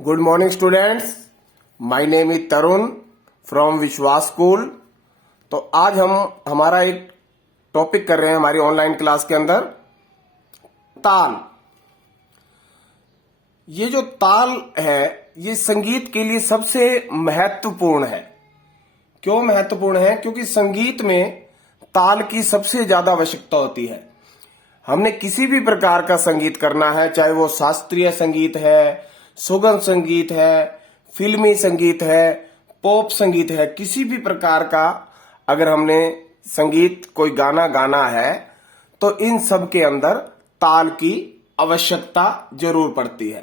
Good morning students, my name is Tarun from विश्वास school. तो आज हम हमारा एक टॉपिक कर रहे हैं हमारी ऑनलाइन क्लास के अंदर, ताल। ये जो ताल है ये संगीत के लिए सबसे महत्वपूर्ण है। क्यों महत्वपूर्ण है? क्योंकि संगीत में ताल की सबसे ज्यादा आवश्यकता होती है। हमने किसी भी प्रकार का संगीत करना है, चाहे वो शास्त्रीय संगीत है, सुगम संगीत है, फिल्मी संगीत है, पॉप संगीत है, किसी भी प्रकार का अगर हमने संगीत कोई गाना गाना है तो इन सब के अंदर ताल की आवश्यकता जरूर पड़ती है।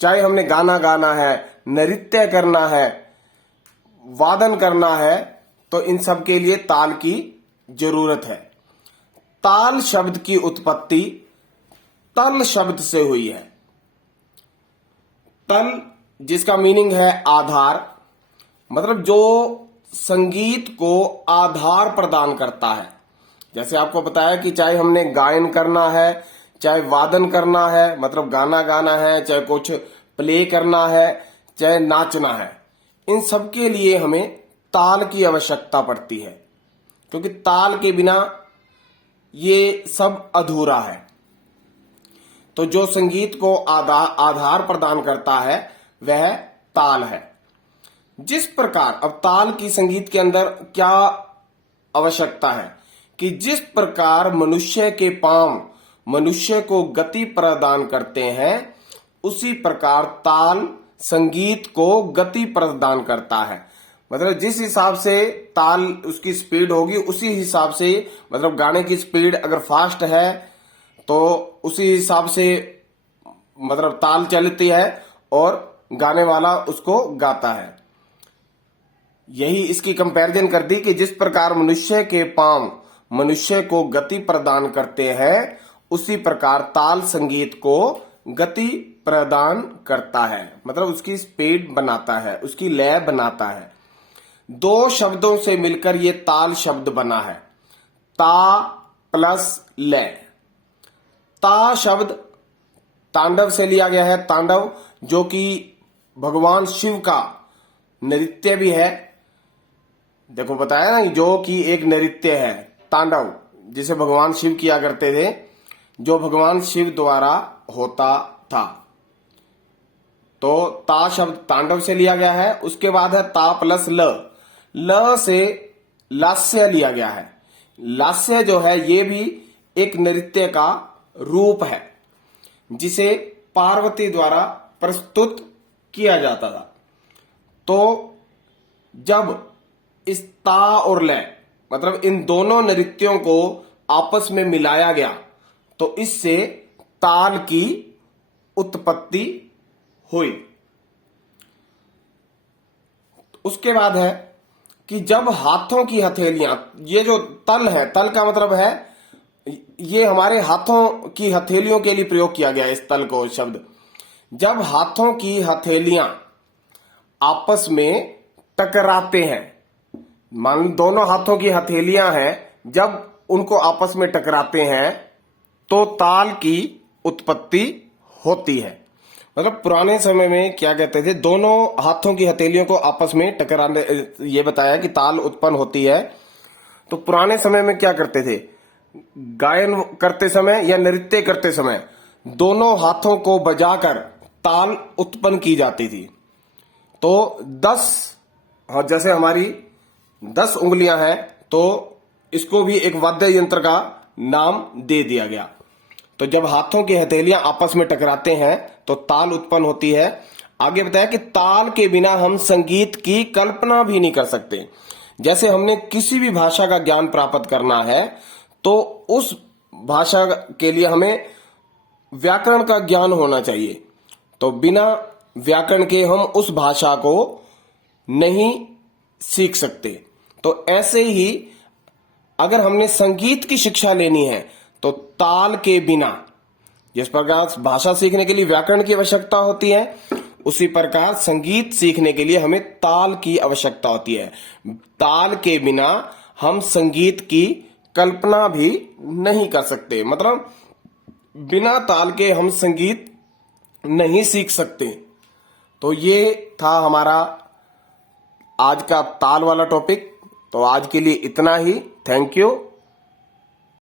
चाहे हमने गाना गाना है, नृत्य करना है, वादन करना है, तो इन सब के लिए ताल की जरूरत है। ताल शब्द की उत्पत्ति तल शब्द से हुई है। तल जिसका मीनिंग है आधार, मतलब जो संगीत को आधार प्रदान करता है। जैसे आपको बताया कि चाहे हमने गायन करना है, चाहे वादन करना है, मतलब गाना गाना है, चाहे कुछ प्ले करना है, चाहे नाचना है, इन सब के लिए हमें ताल की आवश्यकता पड़ती है, क्योंकि ताल के बिना ये सब अधूरा है। तो जो संगीत को आधार प्रदान करता है वह ताल है। जिस प्रकार अब ताल की संगीत के अंदर क्या आवश्यकता है कि जिस प्रकार मनुष्य के पांव मनुष्य को गति प्रदान करते हैं, उसी प्रकार ताल संगीत को गति प्रदान करता है। मतलब जिस हिसाब से ताल उसकी स्पीड होगी उसी हिसाब से, मतलब गाने की स्पीड अगर फास्ट है तो उसी हिसाब से मतलब ताल चलती है और गाने वाला उसको गाता है। यही इसकी कंपैरिजन कर दी कि जिस प्रकार मनुष्य के पांव मनुष्य को गति प्रदान करते हैं, उसी प्रकार ताल संगीत को गति प्रदान करता है, मतलब उसकी स्पीड बनाता है, उसकी लय बनाता है। दो शब्दों से मिलकर ये ताल शब्द बना है, ता प्लस लय। ता शब्द तांडव से लिया गया है। तांडव जो कि भगवान शिव का नृत्य भी है। देखो बताया ना, जो कि एक नृत्य है तांडव, जिसे भगवान शिव किया करते थे, जो भगवान शिव द्वारा होता था। तो ता शब्द तांडव से लिया गया है। उसके बाद है ता प्लस ल। ल से लास्य लिया गया है। लास्य जो है ये भी एक नृत्य का रूप है, जिसे पार्वती द्वारा प्रस्तुत किया जाता था। तो जब इस ता और लय, मतलब इन दोनों नृत्यों को आपस में मिलाया गया, तो इससे ताल की उत्पत्ति हुई। उसके बाद है कि जब हाथों की हथेलियां, ये जो तल है, तल का मतलब है ये हमारे हाथों की हथेलियों के लिए प्रयोग किया गया है इस तल को शब्द। जब हाथों की हथेलियां आपस में टकराते हैं, मान दोनों हाथों की हथेलियां हैं, जब उनको आपस में टकराते हैं तो ताल की उत्पत्ति होती है। मतलब पुराने समय में क्या कहते थे, दोनों हाथों की हथेलियों को आपस में टकराने, ये बताया कि ताल उत्पन्न होती है। तो पुराने समय में क्या करते थे, गायन करते समय या नृत्य करते समय दोनों हाथों को बजाकर ताल उत्पन्न की जाती थी। तो 10, जैसे हमारी 10 उंगलियां हैं, तो इसको भी एक वाद्य यंत्र का नाम दे दिया गया। तो जब हाथों की हथेलियां आपस में टकराते हैं तो ताल उत्पन्न होती है। आगे बताया कि ताल के बिना हम संगीत की कल्पना भी नहीं कर सकते। जैसे हमने किसी भी भाषा का ज्ञान प्राप्त करना है तो उस भाषा के लिए हमें व्याकरण का ज्ञान होना चाहिए। तो बिना व्याकरण के हम उस भाषा को नहीं सीख सकते। तो ऐसे ही अगर हमने संगीत की शिक्षा लेनी है तो ताल के बिना, जिस प्रकार भाषा सीखने के लिए व्याकरण की आवश्यकता होती है, उसी प्रकार संगीत सीखने के लिए हमें ताल की आवश्यकता होती है। ताल के बिना हम संगीत की कल्पना भी नहीं कर सकते। मतलब बिना ताल के हम संगीत नहीं सीख सकते। तो ये था हमारा आज का ताल वाला टॉपिक। तो आज के लिए इतना ही। Thank you.